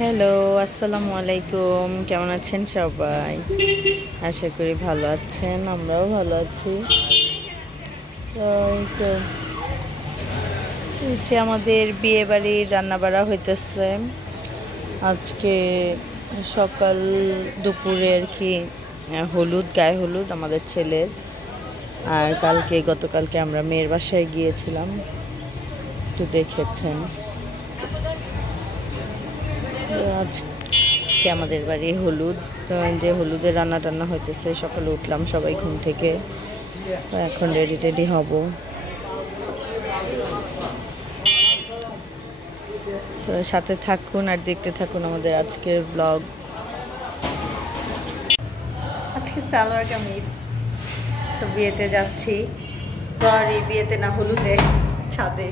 Hello, আসসালামু আলাইকুম। কেমন আছেন সবাই? আশা করি ভালো আছেন, আমরাও ভালো আছি। তো এই তো হচ্ছে আমাদের বিয়ে বাড়ির রান্নাবাড়া হইতেছে আজকে সকাল দুপুরে আর কি। হলুদ, গায়ে হলুদ আমাদের ছেলের। আর গতকালকে আমরা মেয়ের বাসায় গিয়েছিলাম, তো দেখেছেন। আজকে আমাদের বাড়ি হলুদ, তো যে হলুদের রান্না টান্না হইতেছে। সকালে উঠলাম সবাই ঘুম থেকে, তো এখন রেডি হব। তো সাথে থাকুন আর দেখতে থাকুন আমাদের আজকের ব্লগ। আজকে সালোয়ার কামিজ, তো বিয়েতে যাচ্ছি। তো আর এই বিয়েতে না, হলুদে, ছাদে।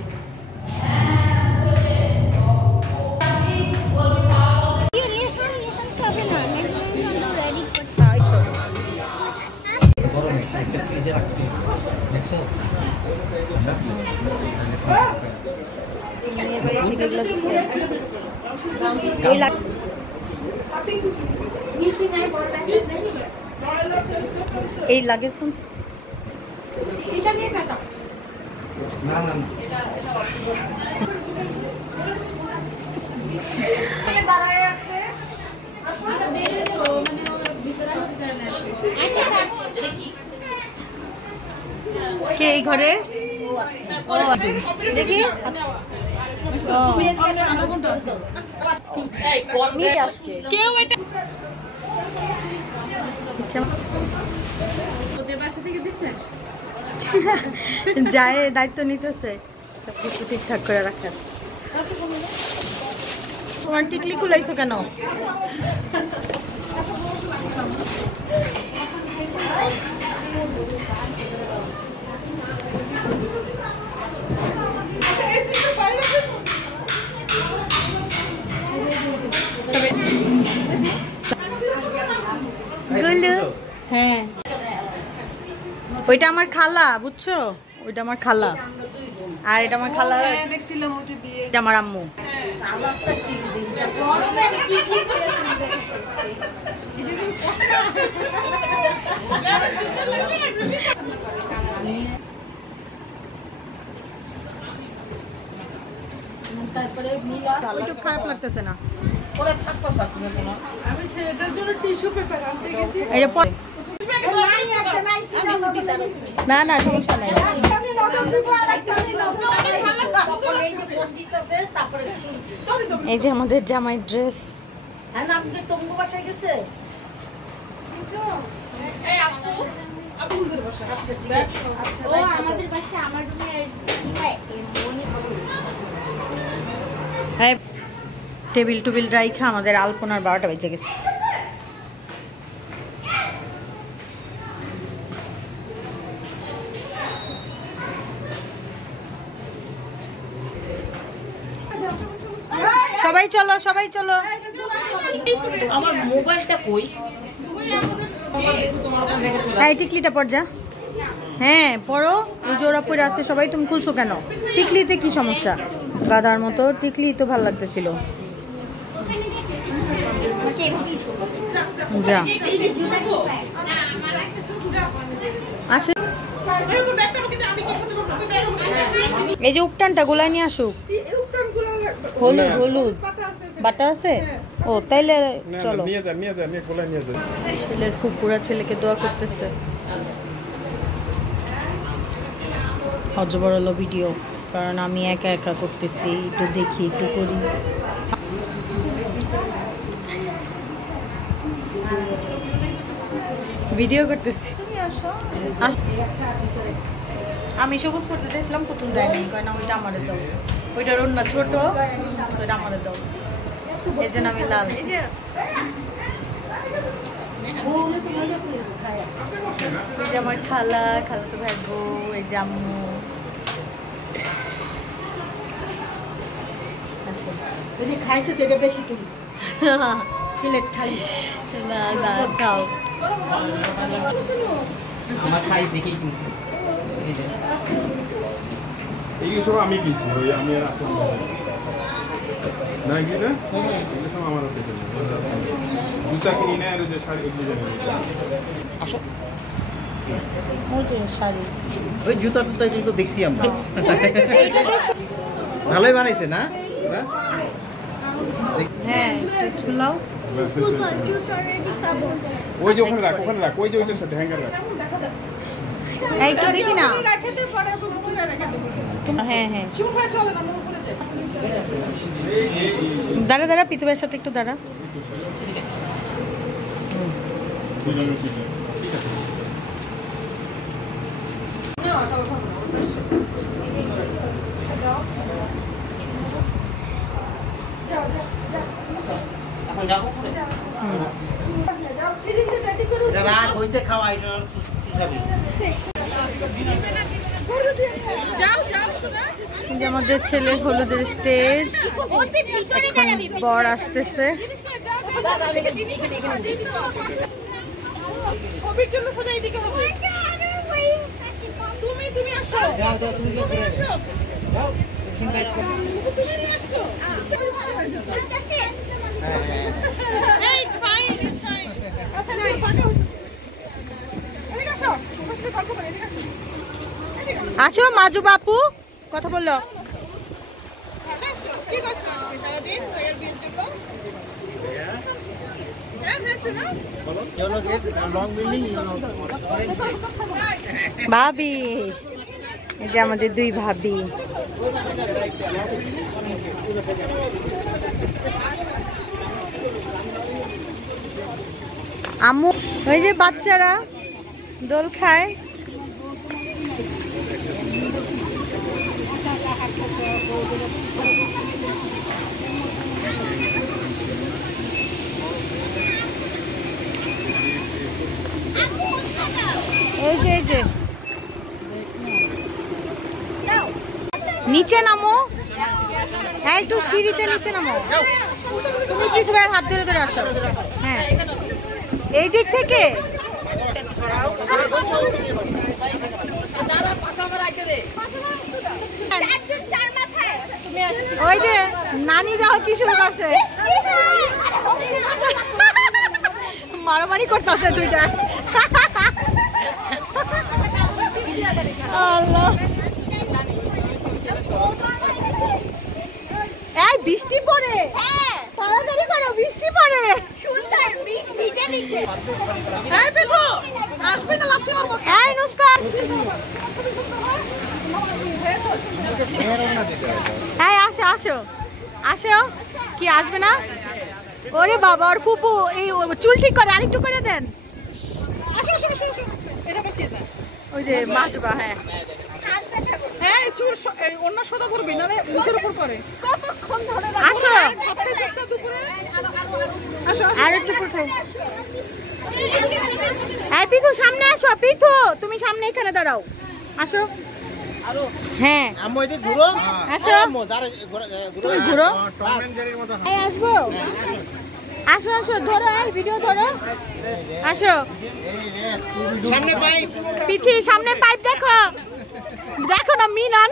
এই লাগে শুনছি কে এই ঘরে দেখি। যায় দায়িত্ব নিতেছে সবকিছু ঠিকঠাক করে রাখার। তোমার টিকলি খুলাইছো কেন? হ্যাঁ, ওইটা আমার খালা, বুঝছো? ওইটা আমার খালা, আর এটা আমার খালা, এটা আমার আম্মু। খারাপ লাগতেছে না। না না, সমস্যা নাই। এই যে আমাদের জামাই ড্রেস। হ্যাঁ, টেবিল টুবিল রাইখা আমাদের আলপনার 12টা বেজে গেছে। সবাই চলো, সবাই চলো। আমার মোবাইলটা কই? এই টিকলিটা পর যা। হ্যাঁ পরো, ওই জোড়া পরে আছে সবাই। তুমি খুলছো কেন? টিকলিতে কি সমস্যা? গাধার মতো টিকলি তো ভালো লাগতেছিল। যা আসে, এই যে উপটানটা গোলায় নিয়ে আসুক। হলুদ হলুদ বাটা আছে। ও তাইলে চলো। ছেলের ফুপুরা ছেলেকে দোয়া করতেছে। হজবরল ভিডিও, কারণ আমি একা একা করতেছি, একটু দেখি, একটু করি। ভিডিও করতেছি। আমি সবুজ পড়তে চাইছিলাম, প্রথম দেয়নি, কারণ ওইটা আমাদের দাও, ওইটার অন্য ছোট, ওইটা আমাদের দাও, এই জন্য আমি লাল। এই যে আমার খালা, খালাতো ভাই বউ, এই যে আম্মু। খাইতেছে এটা বেশি, তুমি প্লেট খালি না না খাও। আমার সাইজ দেখেই কিনছি। এই সব আমি কিনছি, ওই আমি আর নাকি না আমার জুতা কিনে নেয় আর যে শাড়ি আসো ওই যে শাড়ি ওই জুতা টুতা এগুলো তো দেখছি আমরা এইটা দেখো ভালোই বানাইছে না হ্যাঁ ঝুলাও ওই যে ওখানে রাখ ওই যে ওইটার সাথে হ্যাঙ্গার রাখ একটু দেখি না হ্যাঁ হ্যাঁ দাঁড়া দাঁড়া পিতুবের সাথে একটু দাঁড়া ঠিক আছে এখন যাবো করে এটা রাত হইছে খাওয়া এটা কি খাবি এই যে আমাদের ছেলে হলুদের স্টেজ এখন বর আসতেছে ছবির জন্য সোজা এদিকে হবে তুমি আসো যাও যাও তুমি তুমি আসো যাও তুমি আসছো হ্যাঁ It's fine, it's fine. আচ্ছা না পাকা হইছে এদিকে আসো তোমার সাথে গল্প করে এদিকে আসো আসো মাজু বাপু কথা বললো ভালো আছো কি করছো আজকে সারাদিন ভাইয়ের বিয়ের জন্য হ্যাঁ শোনো চলো গেট লং বিল্ডিং অরেঞ্জ ভাবি এই যে আমাদের দুই ভাবি আম্মু ওই যে বাচ্চারা দোল খায় এই যে নিচে নামো হ্যাঁ একটু সিঁড়িতে নিচে নামো তুমি পৃথিবীর হাত ধরে ধরে আসো হ্যাঁ এই দিক থেকে ওই যে নানি দাও কি শুরু করছে মারামারি করতেছে দুইটা আল্লাহ এই বৃষ্টি পড়ে তাড়াতাড়ি করো বৃষ্টি পড়ে সুন্দর ভিজে ভিজে এই দেখো আসবে না লাগতে মারবো এই নুসকা এই আসো আসো আসো কি আসবে না ওরে বাবা ওর ফুপু এই চুল ঠিক করে আরেকটু করে দেন আসো আসো আসো আসো এটা আবার কে যায় ওই যে মাছবা হ্যাঁ হ্যাঁ চুল অন্য সদা ধরবি না মুখের উপর পড়ে কতক্ষণ ধরে আসো ভাবতে চেষ্টা দুপুরে আসো আর একটু পুঠো এই পিথু সামনে আসো পিথু তুমি সামনে এখানে দাঁড়াও আসো হ্যাঁ আম্মু এই যে ঘুরো আসো আম্মু দাঁড়া তুমি ঘুরো টম এন্ড জেরির মতো এই আসবো আসো আসো ধরো এই ভিডিও ধরো আসো সামনে পাইপ পিছি সামনে পাইপ দেখো দেখো না মিনান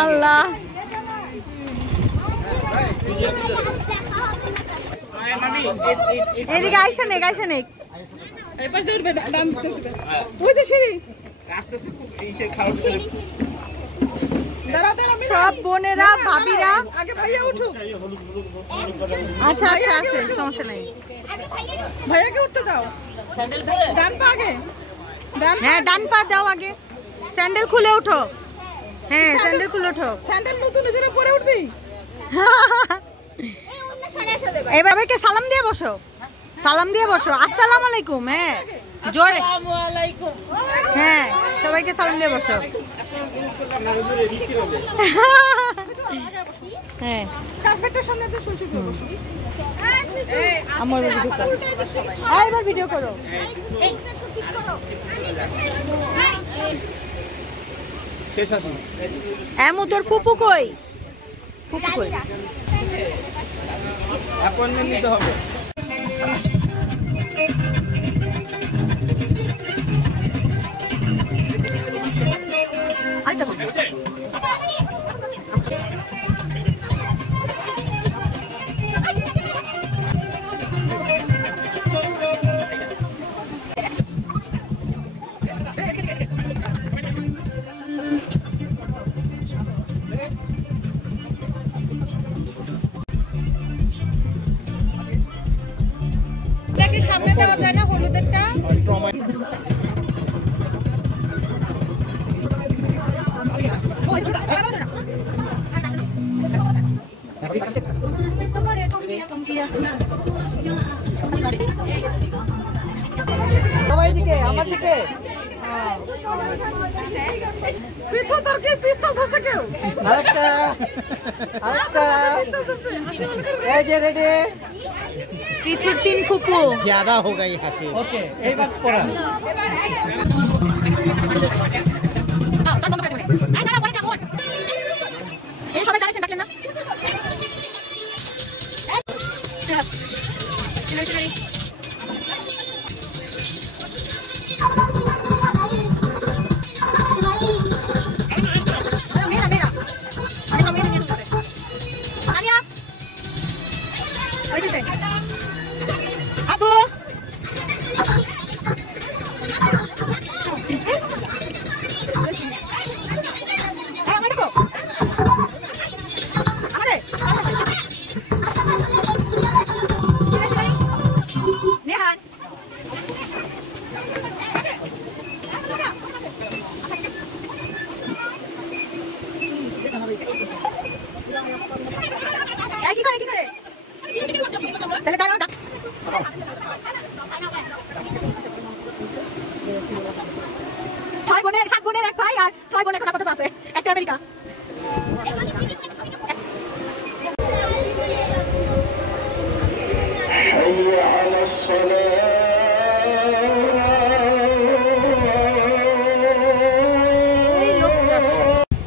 আল্লাহ এদিকে আইসা নেক এই পাশ দিয়ে উঠবে ডান দিকে উঠবে ওই তো সিঁড়ি আস্তে আস্তে খুব ইসের খাওয়া দিতে দাঁড়া দাঁড়া আমি সব বোনেরা ভাবিরা আগে ভাইয়া উঠো আচ্ছা আচ্ছা আছে সমস্যা নাই ভাইয়াকে উঠতে দাও ডান পা আগে হ্যাঁ ডান পা দাও আগে স্যান্ডেল খুলে ওঠো হ্যাঁ স্যান্ডেল খুলে ওঠো স্যান্ডেল নতুন এজন্য পরে উঠবি এবার সবাইকে সালাম দিয়ে বসো আসসালামু আলাইকুম হ্যাঁ জোরে হ্যাঁ সবাইকে সালাম দিয়ে বসো হ্যাঁ কার্পেটের সামনে তো শুনছি বসো আমার ভিডিও করো এবার ভিডিও করো শেষ আসুন এমন তোর ফুপু কই অ্যাপয়েন্টমেন্ট নিতে হবে আরেকটা সবাই দিকে আমার দিকে পিস্তল তোর কি পিস্তল ধরছে কেউ আরেকটা আরেকটা এই যে রেডি পৃথুর 3 ফুপু ज्यादा हो गई हंसी ओके এইবার পড়া সবাই দাঁড়িয়েছেন ডাকলেন না ছয় বোনের 7 বোনের এক ভাই আর 6 বোনের এখন আপাতত আছে একটা আমেরিকা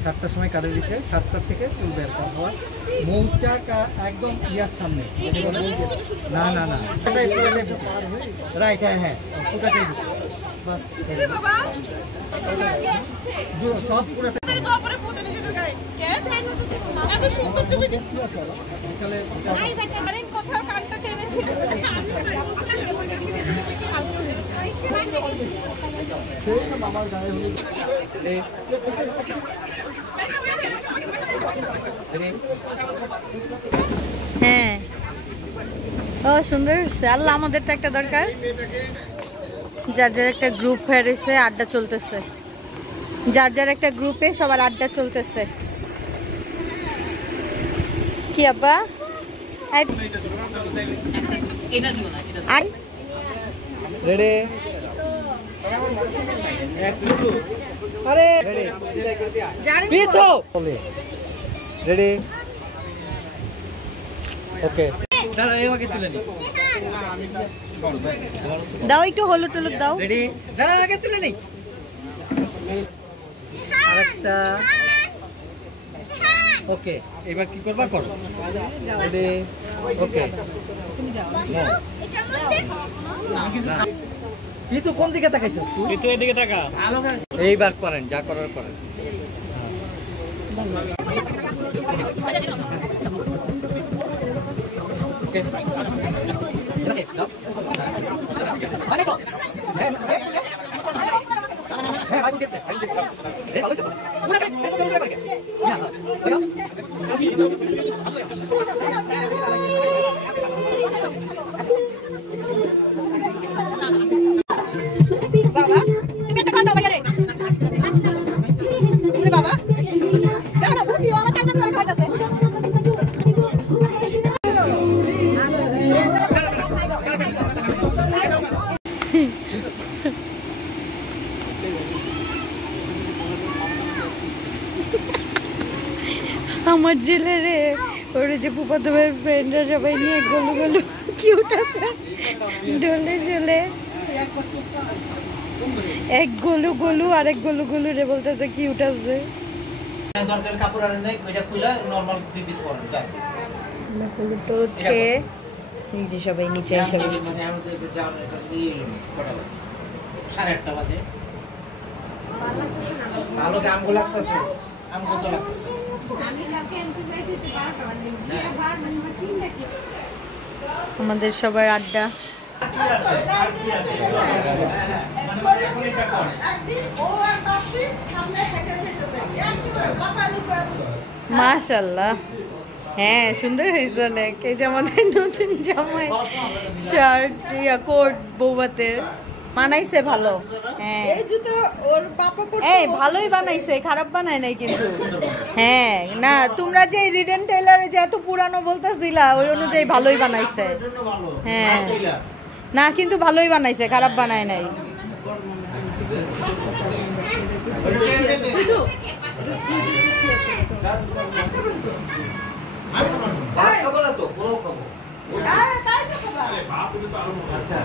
সাতটার সময় কাদের দিচ্ছে 7টা থেকে চলবে মৌচাক একদম ইয়ার সামনে না না না রাইট হ্যাঁ হ্যাঁ ওটাই সব পুরো হ্যাঁ ও সুন্দর হয়েছে আল্লাহ আমাদের তো একটা দরকার যার যার একটা গ্রুপ হয়ে রয়েছে আড্ডা চলতেছে যার যার একটা গ্রুপে সবার আড্ডা চলতেছে কি আব্বা রেডি আরে রেডি ওকে দাঁড়া এবারে তুলে নি দাও একটু হলুদ টলুদ দাও রেডি দাঁড়া আগে তুলে নি আরেকটা ওকে এবার কি করবা করো রেডি ওকে তুমি যাও তুই তো কোন দিকে তাকাইছিস তুই তো এদিকে তাকা এইবার করেন যা করার করেন ওকে ওকে দাও আরে তো হ্যাঁ আগে দেখছে এই ভালো আছে পুরো কাজ পুরো করে হ্যাঁ হ্যাঁ বাবা তুমি একটা কথা বলে রে বাবা দাও না বুদ্ধি আমার টাকা করে খাইতাছে আমার জেলে রে ওর যে ফুফাতো ভাইয়ের ফ্রেন্ডরা সবাই নিয়ে গলু গলু কিউট আছে ডলে ডলে এক গলু গলু আর এক গলু গলু রে বলতেছে কিউট আছে দরকার কাপড় আর নাই কইটা খুলে নরমাল 3 পিস পরেন যা হলুদ তো উঠে যে সবাই নিচে এসে বসছে মানে আমাদের যাও এটা কটা 8:30 বাজে ভালো কি আমগো লাগতেছে আমগো তো লাগতেছে আমাদের সবার আড্ডা মাশাআল্লাহ হ্যাঁ সুন্দর হয়েছে অনেক এই যে আমাদের নতুন জামাই শার্ট ইয়া কোট বৌবাতের বানাইছে ভালো। হ্যাঁ এই জুতো ওর বাবা পরছে। এই ভালোই বানাইছে, খারাপ বানায় নাই কিন্তু। হ্যাঁ না তোমরা যে রিডেন টেইলারে যে এত পুরানো বলতেছিলা ওই অনুযায়ী ভালোই বানাইছে। হ্যাঁ না কিন্তু ভালোই বানাইছে, খারাপ বানায় নাই। ভাত খাবো না তো, পোলাও খাবো। আরে তাই তো বাবা। বাপ তো আরো আচ্ছা